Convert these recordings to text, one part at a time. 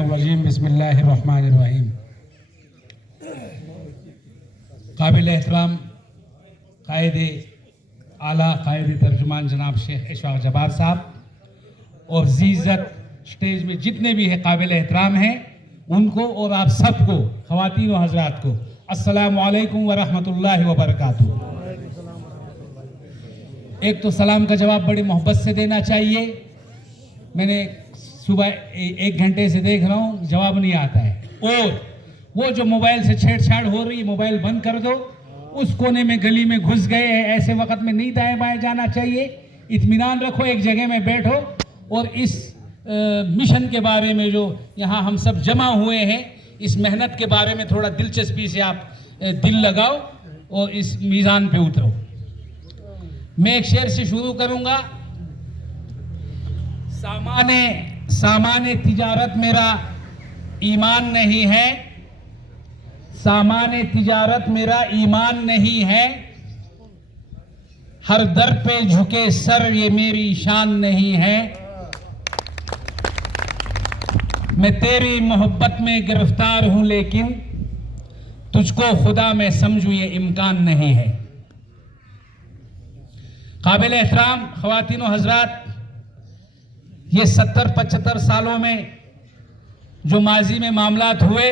मिनश्शैतानिर्रजीम बिस्मिल्लाहिर्रहमानिर्रहीम। काबिल एहतराम कायदे आला कायदे तर्जुमान जनाब शेख इशफाक जब्बार साहब और ज़ीज़त स्टेज में जितने भी हैं काबिल एहतराम हैं उनको और आप सबको ख़वातीन व हज़रात को अस्सलामु अलैकुम व रहमतुल्लाहि व बरकातुहू। एक तो सलाम का जवाब बड़ी मोहब्बत से देना चाहिए। मैंने सुबह 1 घंटे से देख रहा हूँ जवाब नहीं आता है। और वो जो मोबाइल से छेड़छाड़ हो रही है मोबाइल बंद कर दो। उस कोने में गली में घुस गए हैं, ऐसे वक्त में नहीं दाएं बाएं जाना चाहिए। इत्मीनान रखो, एक जगह में बैठो और इस मिशन के बारे में जो यहाँ हम सब जमा हुए हैं इस मेहनत के बारे में थोड़ा दिलचस्पी से आप दिल लगाओ और इस मीज़ान पे उतरो। मैं एक शेर से शुरू करूंगा। सामाने तिजारत मेरा ईमान नहीं है, सामाने तिजारत मेरा ईमान नहीं है, हर दर पे झुके सर ये मेरी शान नहीं है, मैं तेरी मोहब्बत में गिरफ्तार हूं लेकिन तुझको खुदा में समझूं ये इम्कान नहीं है। काबिल एहतराम ख़वातीन व हज़रात, ये 70-75 सालों में जो माजी में मामलात हुए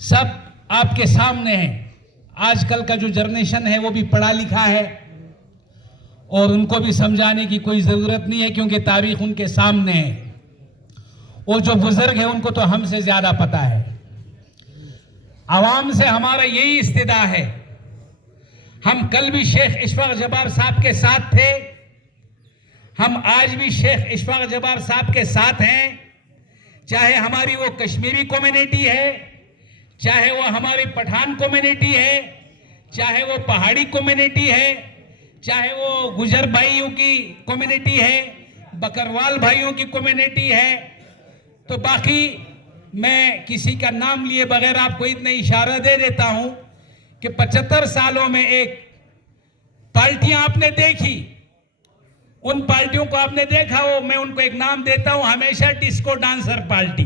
सब आपके सामने हैं। आजकल का जो जनरेशन है वो भी पढ़ा लिखा है और उनको भी समझाने की कोई ज़रूरत नहीं है क्योंकि तारीख़ उनके सामने है। और जो बुजुर्ग है उनको तो हमसे ज़्यादा पता है। आवाम से हमारा यही इस्तिदा है। हम कल भी शेख इशफाक जब्बार साहब के साथ थे, हम आज भी शेख इशफाक जब्बार साहब के साथ हैं। चाहे हमारी वो कश्मीरी कम्युनिटी है, चाहे वो हमारी पठान कम्युनिटी है, चाहे वो पहाड़ी कम्युनिटी है, चाहे वो गुजर भाइयों की कम्युनिटी है, बकरवाल भाइयों की कम्युनिटी है। तो बाकी मैं किसी का नाम लिए बगैर आपको इतना इशारा दे देता हूं कि 75 सालों में एक पार्टियां आपने देखी, उन पार्टियों को आपने देखा हो, मैं उनको एक नाम देता हूं हमेशा, डिस्को डांसर पार्टी।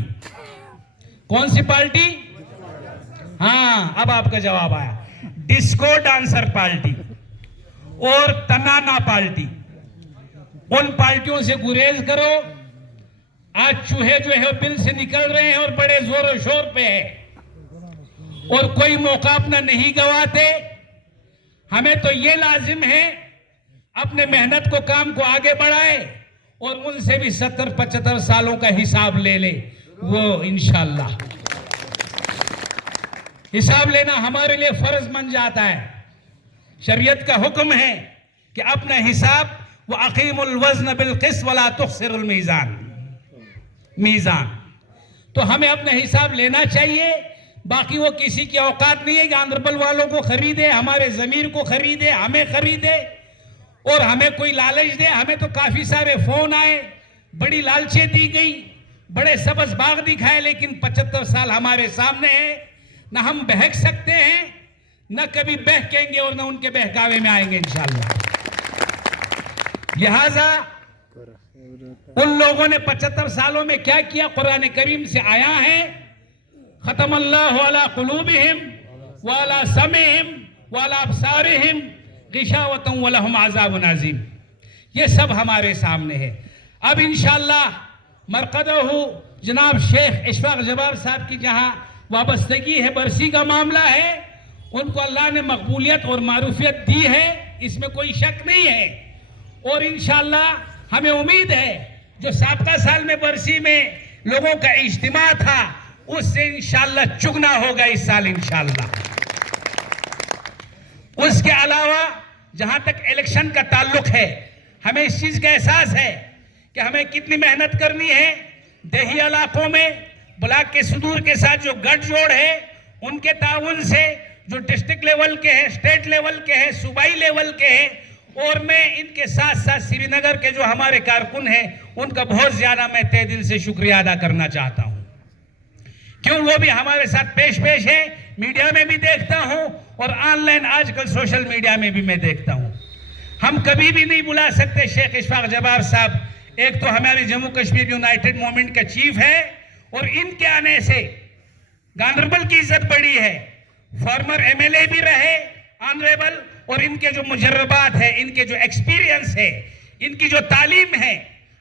कौन सी पार्टी? हाँ, अब आपका जवाब आया, डिस्को डांसर पार्टी और तनाना पार्टी। उन पार्टियों से गुरेज करो। आज चूहे जो है बिल से निकल रहे हैं और बड़े जोर शोर पे है और कोई मौका अपना नहीं गवाते। हमें तो ये लाजिम है अपने मेहनत को काम को आगे बढ़ाए और उनसे भी 70-75 सालों का हिसाब ले ले। वो इंशाअल्लाह हिसाब लेना हमारे लिए फर्ज बन जाता है। शरीयत का हुक्म है कि अपना हिसाब वो अकीमुल वज़न बिल क़िस्त वला तुख़सिरुल मीज़ान। तो हमें अपना हिसाब लेना चाहिए। बाकी वो किसी की औकात नहीं है कि आंध्रबल वालों को खरीदे, हमारे ज़मीर को खरीदे, हमें खरीदे और हमें कोई लालच दे। हमें तो काफ़ी सारे फ़ोन आए, बड़ी लालचें दी गई, बड़े सबज बाग दिखाए, लेकिन 75 साल हमारे सामने हैं। ना हम बहक सकते हैं, न कभी बहकेंगे और न उनके बहकावे में आएंगे इंशाअल्लाह। लिहाजा उन लोगों ने 75 सालों में क्या किया, कुरान करीम से आया है, खतमल्लाहु अला कुलूबिहिम व अला समीहिम व अला अब्सारिहिम गिशावतुन व लहुम अज़ाबुन अज़ीम। ये सब हमारे सामने है। अब इंशाअल्लाह मरक़दहू जनाब शेख इशफाक जब्बार साहब की जहाँ वाबस्तगी है, बरसी का मामला है, उनको अल्लाह ने मकबूलियत और मारूफियत दी है, इसमें कोई शक नहीं है। और इंशाअल्लाह हमें उम्मीद है जो साबका साल में बरसी में लोगों का इज्तिमा था उससे इंशाअल्लाह चुगना होगा इस साल इंशाअल्लाह। उसके अलावा जहां तक इलेक्शन का ताल्लुक है, हमें इस चीज का एहसास है कि हमें कितनी मेहनत करनी है। देही इलाकों में ब्लॉक के सुदूर के साथ जो गठजोड़ है उनके ताउन से, जो डिस्ट्रिक्ट लेवल के हैं, स्टेट लेवल के हैं, सूबाई लेवल के हैं, और मैं इनके साथ साथ श्रीनगर के जो हमारे कारकुन हैं उनका बहुत ज्यादा मैं तहे दिल से शुक्रिया अदा करना चाहता हूं। क्यों, वो भी हमारे साथ पेश है। मीडिया में भी देखता हूं और ऑनलाइन आजकल सोशल मीडिया में भी मैं देखता हूं। हम कभी भी नहीं बुला सकते शेख इशफाक जब्बार साहब, एक तो हमारे जम्मू कश्मीर यूनाइटेड मूवमेंट के चीफ है और इनके आने से गांधरबल की इज्जत बढ़ी है। फॉर्मर एमएलए भी रहे ऑनरेबल, और इनके जो मुजर्रबात है, इनके जो एक्सपीरियंस है, इनकी जो तालीम है,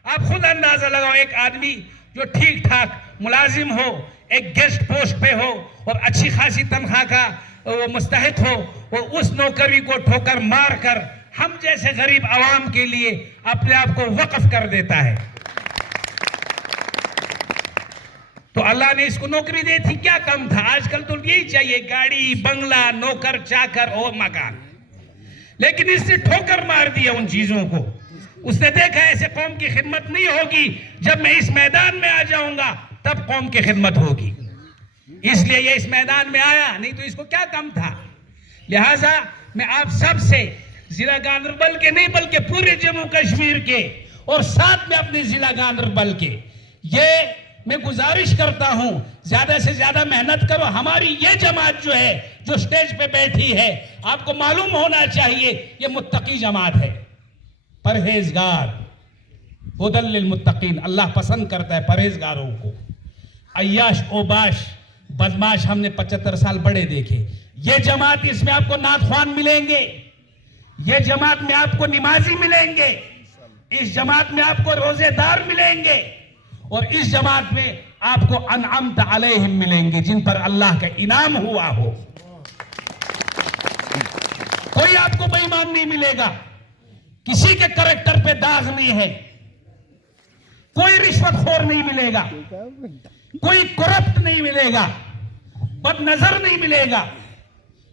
आप खुद अंदाजा लगाओ। एक आदमी जो ठीक ठाक मुलाजिम हो, एक गेस्ट पोस्ट पे हो और अच्छी खासी तनख्वाह का वो मुस्तहिक हो, और उस नौकरी को ठोकर मार कर हम जैसे गरीब आवाम के लिए अपने आप को वक्फ कर देता है। तो अल्लाह ने इसको नौकरी दी थी, क्या कम था? आजकल तो यही चाहिए, गाड़ी, बंगला, नौकर चाकर और मकान। लेकिन इसने ठोकर मार दिया उन चीजों को। उसने देखा ऐसे कौम की खिदमत नहीं होगी, जब मैं इस मैदान में आ जाऊंगा तब कौम की खिदमत होगी। इसलिए ये इस मैदान में आया, नहीं तो इसको क्या कम था। लिहाजा मैं आप सब से जिला गांधरबल के नहीं बल्कि पूरे जम्मू कश्मीर के और साथ में अपने जिला गांधरबल के ये मैं गुजारिश करता हूं, ज्यादा से ज्यादा मेहनत करो। हमारी ये जमात जो है, जो स्टेज पे बैठी है, आपको मालूम होना चाहिए ये मुत्तकी जमात है, परहेजगार। हुदल लिल मुत्तकीन, अल्लाह पसंद करता है परहेजगारों को। अय्याश ओबाश बदमाश हमने 75 साल बड़े देखे। ये जमात, इसमें आपको नाखवान मिलेंगे, ये जमात में आपको निमाजी मिलेंगे, इस जमात में आपको रोजेदार मिलेंगे, और इस जमात में आपको अनअमत अलैहिम मिलेंगे, जिन पर अल्लाह का इनाम हुआ हो। कोई आपको बेईमान नहीं मिलेगा, किसी के करैक्टर पे दाग नहीं है, कोई रिश्वतखोर नहीं मिलेगा, कोई करप्ट नहीं मिलेगा, बदनजर नहीं मिलेगा।